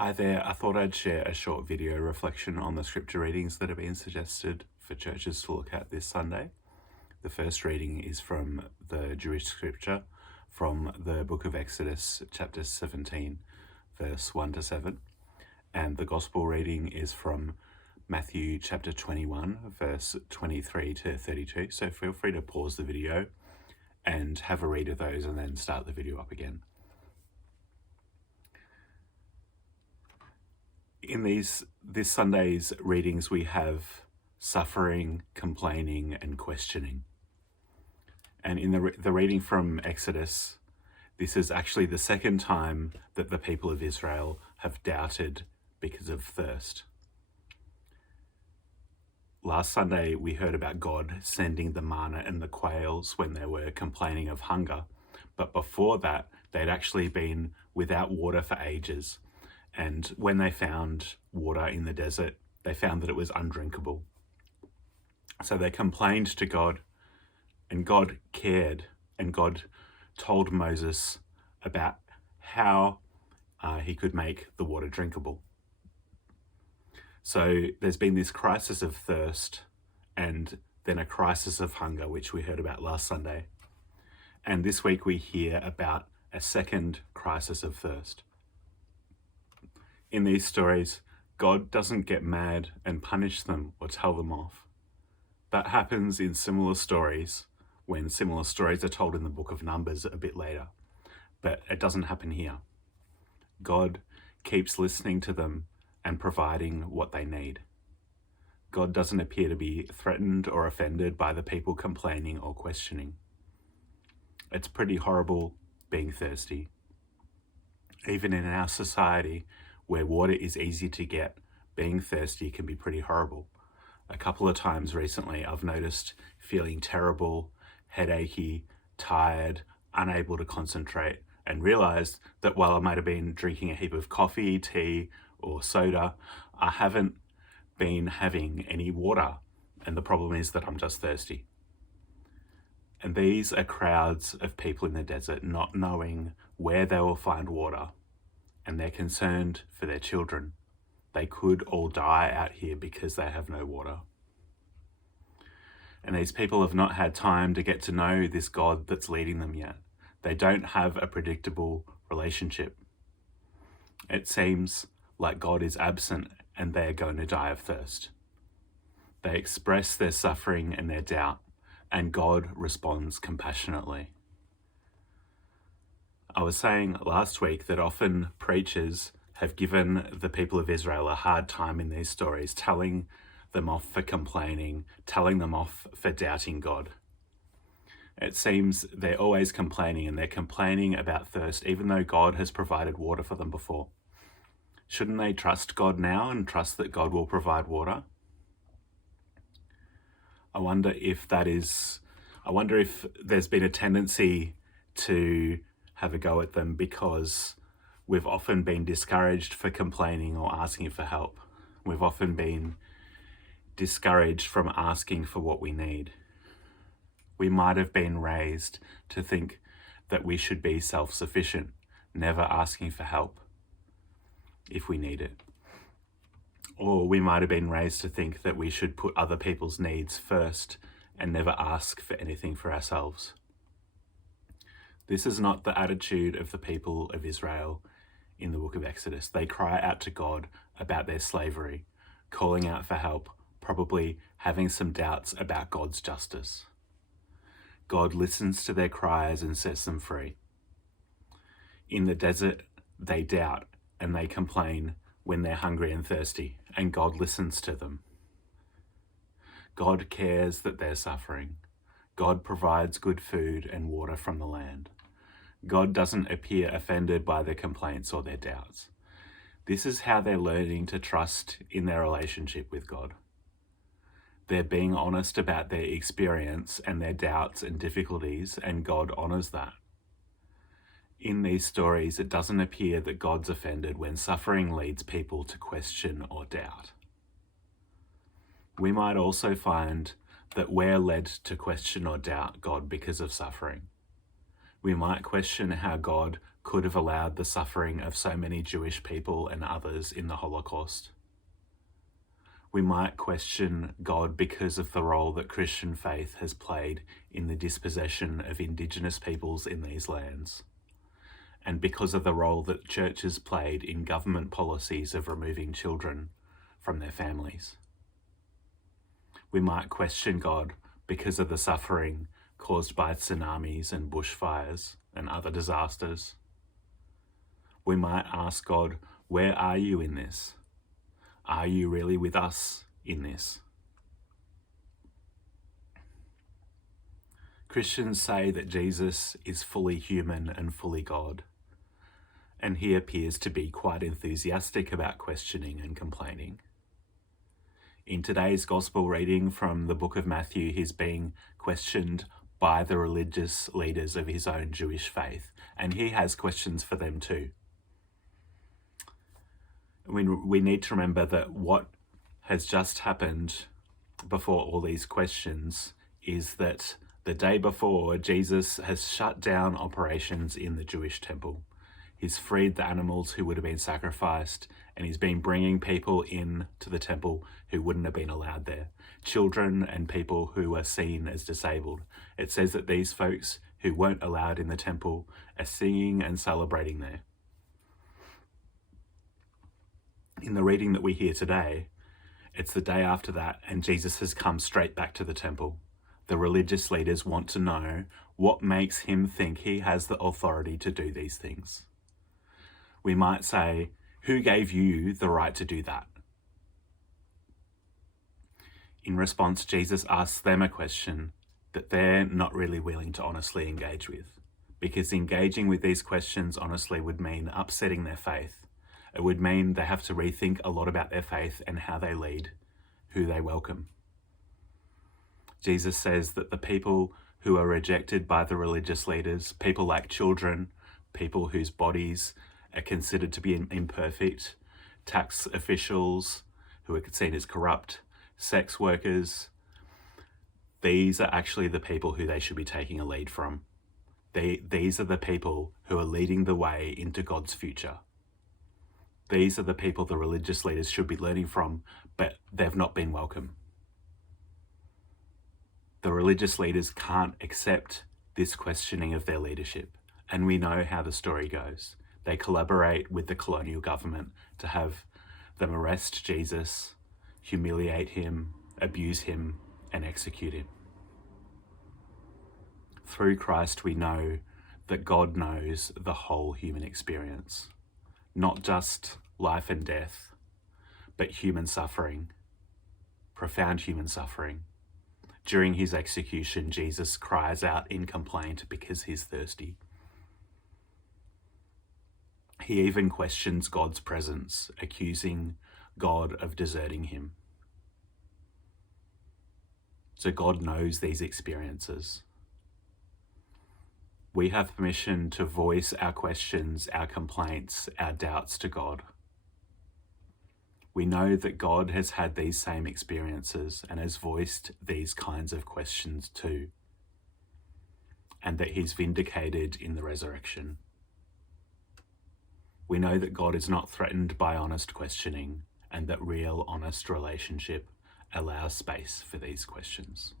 Hi there, I thought I'd share a short video reflection on the scripture readings that have been suggested for churches to look at this Sunday. The first reading is from the Jewish scripture from the book of Exodus, chapter 17, verse 1 to 7. And the gospel reading is from Matthew chapter 21, verse 23 to 32. So feel free to pause the video and have a read of those and then start the video up again. In this Sunday's readings, we have suffering, complaining, and questioning. And in the reading from Exodus, this is actually the second time that the people of Israel have doubted because of thirst. Last Sunday, we heard about God sending the manna and the quails when they were complaining of hunger. But before that, they'd actually been without water for ages. And when they found water in the desert, they found that it was undrinkable. So they complained to God, and God cared, and God told Moses about how he could make the water drinkable. So there's been this crisis of thirst and then a crisis of hunger, which we heard about last Sunday. And this week we hear about a second crisis of thirst. In these stories, God doesn't get mad and punish them or tell them off. That happens in similar stories when similar stories are told in the book of Numbers a bit later. But it doesn't happen here. God keeps listening to them and providing what they need. God doesn't appear to be threatened or offended by the people complaining or questioning. It's pretty horrible being thirsty. Even in our society, where water is easy to get, being thirsty can be pretty horrible. A couple of times recently, I've noticed feeling terrible, headachy, tired, unable to concentrate, and realized that while I might have been drinking a heap of coffee, tea, or soda, I haven't been having any water. And the problem is that I'm just thirsty. And these are crowds of people in the desert not knowing where they will find water. And they're concerned for their children. They could all die out here because they have no water. And these people have not had time to get to know this God that's leading them yet. They don't have a predictable relationship. It seems like God is absent and they are going to die of thirst. They express their suffering and their doubt, and God responds compassionately. I was saying last week that often preachers have given the people of Israel a hard time in these stories, telling them off for complaining, telling them off for doubting God. It seems they're always complaining, and they're complaining about thirst, even though God has provided water for them before. Shouldn't they trust God now and trust that God will provide water? I wonder if there's been a tendency to have a go at them because we've often been discouraged for complaining or asking for help. We've often been discouraged from asking for what we need. We might have been raised to think that we should be self-sufficient, never asking for help if we need it. Or we might have been raised to think that we should put other people's needs first and never ask for anything for ourselves. This is not the attitude of the people of Israel in the book of Exodus. They cry out to God about their slavery, calling out for help, probably having some doubts about God's justice. God listens to their cries and sets them free. In the desert, they doubt and they complain when they're hungry and thirsty, and God listens to them. God cares that they're suffering. God provides good food and water from the land. God doesn't appear offended by their complaints or their doubts. This is how they're learning to trust in their relationship with God. They're being honest about their experience and their doubts and difficulties, and God honors that. In these stories, it doesn't appear that God's offended when suffering leads people to question or doubt. We might also find that we're led to question or doubt God because of suffering. We might question how God could have allowed the suffering of so many Jewish people and others in the Holocaust. We might question God because of the role that Christian faith has played in the dispossession of Indigenous peoples in these lands, and because of the role that churches played in government policies of removing children from their families. We might question God because of the suffering caused by tsunamis and bushfires and other disasters. We might ask God, where are you in this? Are you really with us in this? Christians say that Jesus is fully human and fully God, and he appears to be quite enthusiastic about questioning and complaining. In today's gospel reading from the book of Matthew, he's being questioned by the religious leaders of his own Jewish faith, and he has questions for them too. We need to remember that what has just happened before all these questions is that the day before, Jesus has shut down operations in the Jewish temple. He's freed the animals who would have been sacrificed, and he's been bringing people in to the temple who wouldn't have been allowed there. Children and people who are seen as disabled. It says that these folks who weren't allowed in the temple are singing and celebrating there. In the reading that we hear today, it's the day after that, and Jesus has come straight back to the temple. The religious leaders want to know what makes him think he has the authority to do these things. We might say, who gave you the right to do that? In response, Jesus asks them a question that they're not really willing to honestly engage with, because engaging with these questions honestly would mean upsetting their faith. It would mean they have to rethink a lot about their faith and how they lead, who they welcome. Jesus says that the people who are rejected by the religious leaders, people like children, people whose bodies are considered to be imperfect, tax officials who are seen as corrupt, sex workers, these are actually the people who they should be taking a lead from. These are the people who are leading the way into God's future. These are the people the religious leaders should be learning from, but they've not been welcome. The religious leaders can't accept this questioning of their leadership, and we know how the story goes. They collaborate with the colonial government to have them arrest Jesus, humiliate him, abuse him, and execute him. Through Christ, we know that God knows the whole human experience. Not just life and death, but human suffering, profound human suffering. During his execution, Jesus cries out in complaint because he's thirsty. He even questions God's presence, accusing God of deserting him. So God knows these experiences. We have permission to voice our questions, our complaints, our doubts to God. We know that God has had these same experiences and has voiced these kinds of questions too, and that he's vindicated in the resurrection. We know that God is not threatened by honest questioning, and that real, honest relationship allows space for these questions.